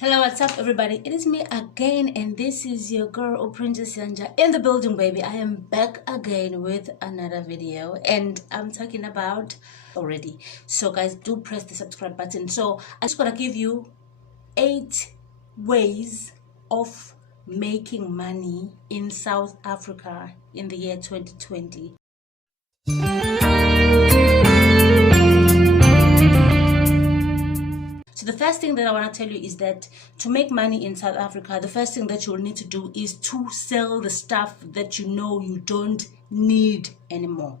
Hello, what's up, everybody? It is me again, and this is your girl or Princess Yanja in the building, baby. I am back again with another video, and I'm talking about already. So, guys, do press the subscribe button. So, I'm just gonna give you 8 ways of making money in South Africa in the year 2020. So the first thing that I want to tell you is that to make money in South Africa, the first thing that you will need to do is to sell the stuff that you know you don't need anymore.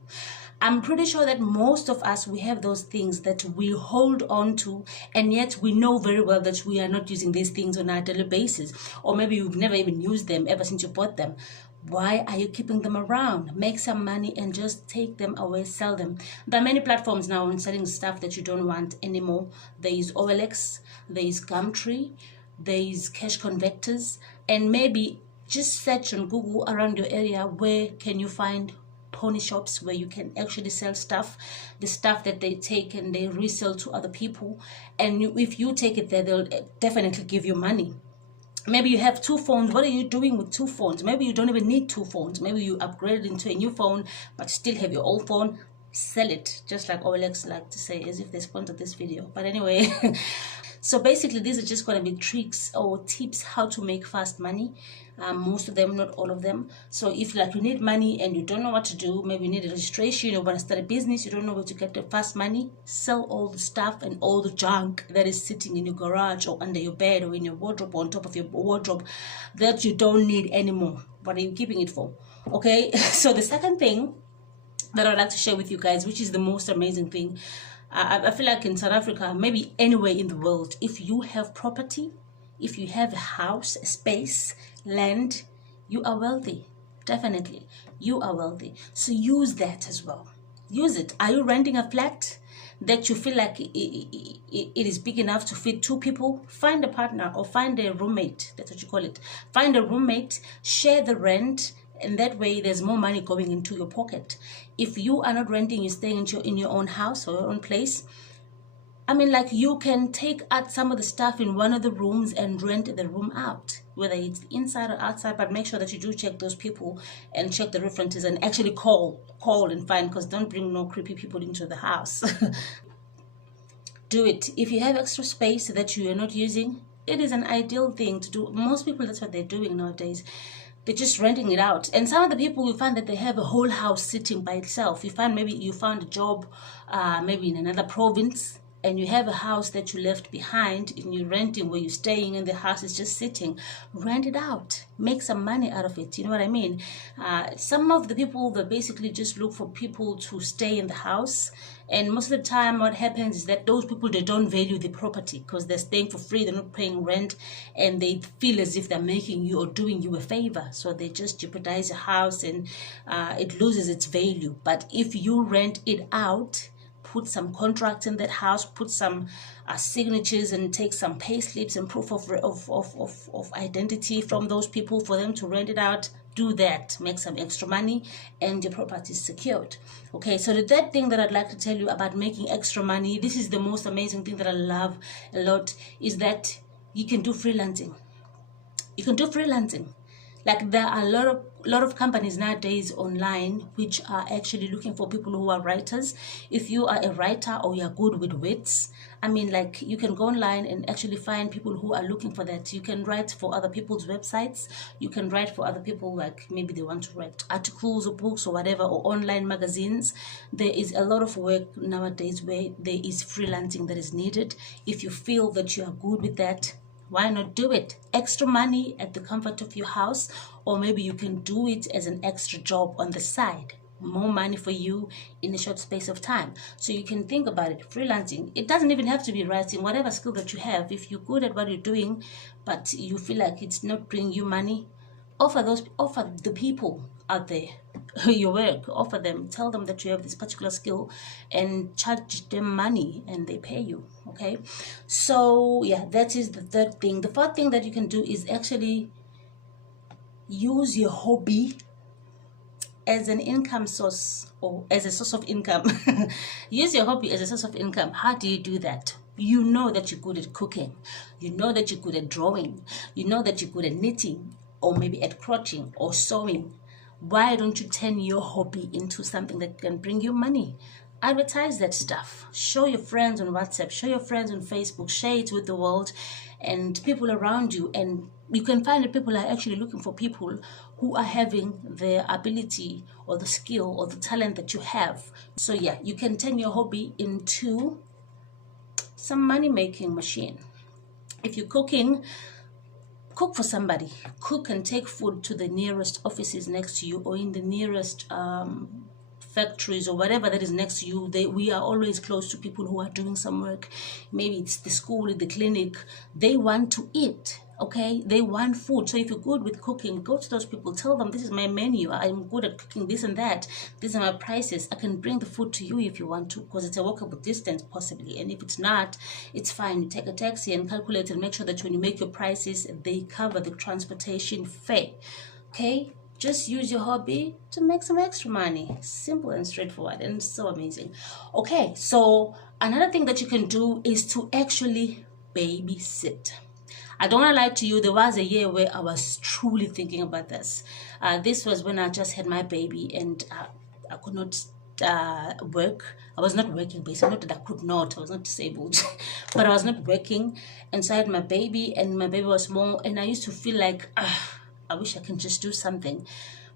I'm pretty sure that most of us, we have those things that we hold on to, and yet we know very well that we are not using these things on a daily basis, or maybe you've never even used them ever since you bought them. Why are you keeping them around? Make some money and just take them away, sell them. There are many platforms now on selling stuff that you don't want anymore. There is OLX, there is Gumtree, there is Cash Converters, and maybe just search on Google around your area where can you find pony shops where you can actually sell stuff, the stuff that they take and they resell to other people. And if you take it there, they'll definitely give you money. Maybe you have 2 phones. What are you doing with 2 phones? Maybe you don't even need 2 phones. Maybe you upgraded into a new phone but still have your old phone. Sell it, just like OLX like to say, as if they sponsored this video. But anyway, so basically these are just going to be tricks or tips how to make fast money. Most of them, not all of them. So if like you need money and you don't know what to do, maybe you need a registration, you want to start a business, you don't know where to get the fast money, sell all the stuff and all the junk that is sitting in your garage or under your bed or in your wardrobe or on top of your wardrobe that you don't need anymore. What are you keeping it for? Okay. So the second thing that I'd like to share with you guys, which is the most amazing thing, I feel like in South Africa, maybe anywhere in the world, if you have property, if you have a house, a space, land, you are wealthy. Definitely, you are wealthy. So use that as well. Use it. Are you renting a flat that you feel like it is big enough to fit 2 people? Find a partner or find a roommate. That's what you call it. Find a roommate, share the rent, and that way there's more money going into your pocket. If you are not renting, you're staying in your own house or your own place, I mean, like, you can take out some of the stuff in one of the rooms and rent the room out, whether it's inside or outside. But make sure that you do check those people and check the references and actually call and find, because don't bring no creepy people into the house. Do it. If you have extra space that you are not using, it is an ideal thing to do. Most people, that's what they're doing nowadays. They're just renting it out. And some of the people, you find that they have a whole house sitting by itself. You find maybe you found a job maybe in another province, and you have a house that you left behind and you're renting where you're staying, and the house is just sitting. Rent it out. Make some money out of it. You know what I mean? Some of the people, they basically just look for people to stay in the house. And most of the time what happens is that those people, they don't value the property because they're staying for free, they're not paying rent, and they feel as if they're making you or doing you a favor. So they just jeopardize your house and it loses its value. But if you rent it out, put some contracts in that house, put some signatures, and take some pay slips and proof of identity from those people for them to rent it out. Do that, make some extra money, and your property is secured. Okay, so the third thing that I'd like to tell you about making extra money, this is the most amazing thing that I love a lot, is that you can do freelancing. You can do freelancing. Like, there are a lot of companies nowadays online which are actually looking for people who are writers. If you are a writer or you're good with wits, I mean, like, you can go online and actually find people who are looking for that. You can write for other people's websites. You can write for other people, like maybe they want to write articles or books or whatever, or online magazines. There is a lot of work nowadays where there is freelancing that is needed. If you feel that you are good with that, why not do it? Extra money at the comfort of your house, or maybe you can do it as an extra job on the side. More money for you in a short space of time. So you can think about it. Freelancing, it doesn't even have to be writing. Whatever skill that you have, if you're good at what you're doing but you feel like it's not bringing you money, offer the people out there your work. Offer them, tell them that you have this particular skill, and charge them money, and they pay you. Okay, so yeah, that is the third thing. The fourth thing that you can do is actually use your hobby as an income source, or as a source of income. Use your hobby as a source of income. How do you do that? You know that you're good at cooking. You know that you're good at drawing. You know that you're good at knitting, or maybe at crochet or sewing. Why don't you turn your hobby into something that can bring you money? Advertise that stuff. Show your friends on WhatsApp. Show your friends on Facebook. Share it with the world and people around you. And you can find that people are actually looking for people who are having the ability or the skill or the talent that you have. So yeah, you can turn your hobby into some money-making machine. If you're cooking, cook for somebody. Cook and take food to the nearest offices next to you, or in the nearest factories or whatever that is next to you. We are always close to people who are doing some work. Maybe it's the school, the clinic. They want to eat. Okay, they want food. So if you're good with cooking, go to those people, tell them, this is my menu, I'm good at cooking this and that, these are my prices, I can bring the food to you if you want to, because it's a walkable distance possibly. And if it's not, it's fine, you take a taxi and calculate and make sure that when you make your prices, they cover the transportation fare. Okay, just use your hobby to make some extra money. Simple and straightforward, and so amazing. Okay, so another thing that you can do is to actually babysit. I don't want to lie to you, there was a year where I was truly thinking about this. This was when I just had my baby, and I could not work. I was not working, basically. Not that I could not, I was not disabled, but I was not working. And so I had my baby, and my baby was small, and I used to feel like, I wish I can just do something.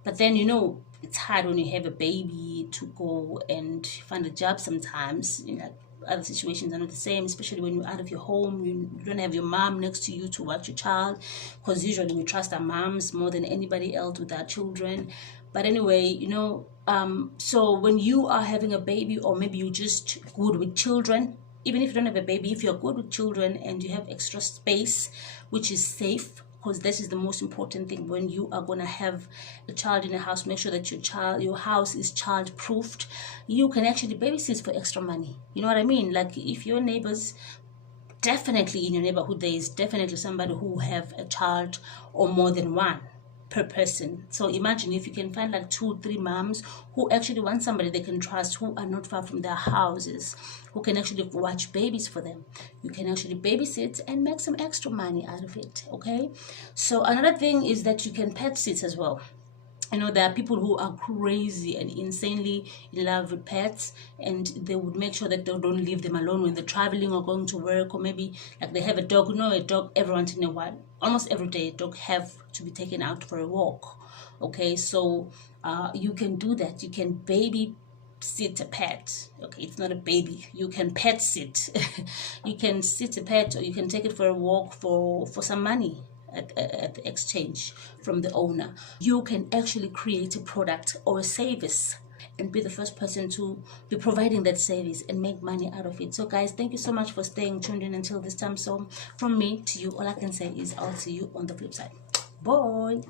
But then, you know, it's hard when you have a baby to go and find a job sometimes. You know, other situations are not the same, especially when you're out of your home. You don't have your mom next to you to watch your child, because usually we trust our moms more than anybody else with our children. But anyway, you know, so when you are having a baby, or maybe you're just good with children, even if you don't have a baby, if you're good with children and you have extra space, which is safe, because this is the most important thing. When you are going to have a child in a house, make sure that your house is child proofed. You can actually babysit for extra money. You know what I mean? Like, if your neighbors, definitely in your neighborhood, there is definitely somebody who have a child or more than one per person. So imagine if you can find like 2-3 moms who actually want somebody they can trust, who are not far from their houses, who can actually watch babies for them. You can actually babysit and make some extra money out of it. Okay, so another thing is that you can pet sit as well. I know there are people who are crazy and insanely in love with pets, and they would make sure that they don't leave them alone when they're traveling or going to work, or maybe like they have a dog. You know, a dog every once in a while, almost every day, a dog have to be taken out for a walk. Okay, so you can do that. You can baby sit a pet. Okay, it's not a baby, you can pet sit. You can sit a pet, or you can take it for a walk for some money at the exchange from the owner. You can actually create a product or a service and be the first person to be providing that service and make money out of it. So guys, thank you so much for staying tuned in until this time. So from me to you, all I can say is I'll see you on the flip side. Bye.